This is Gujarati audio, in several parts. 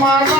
મારા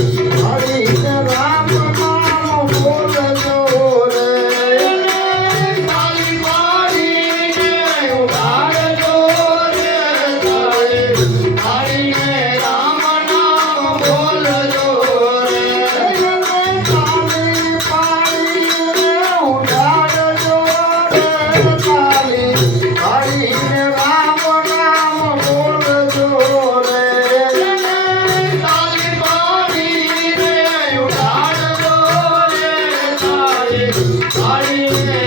Hare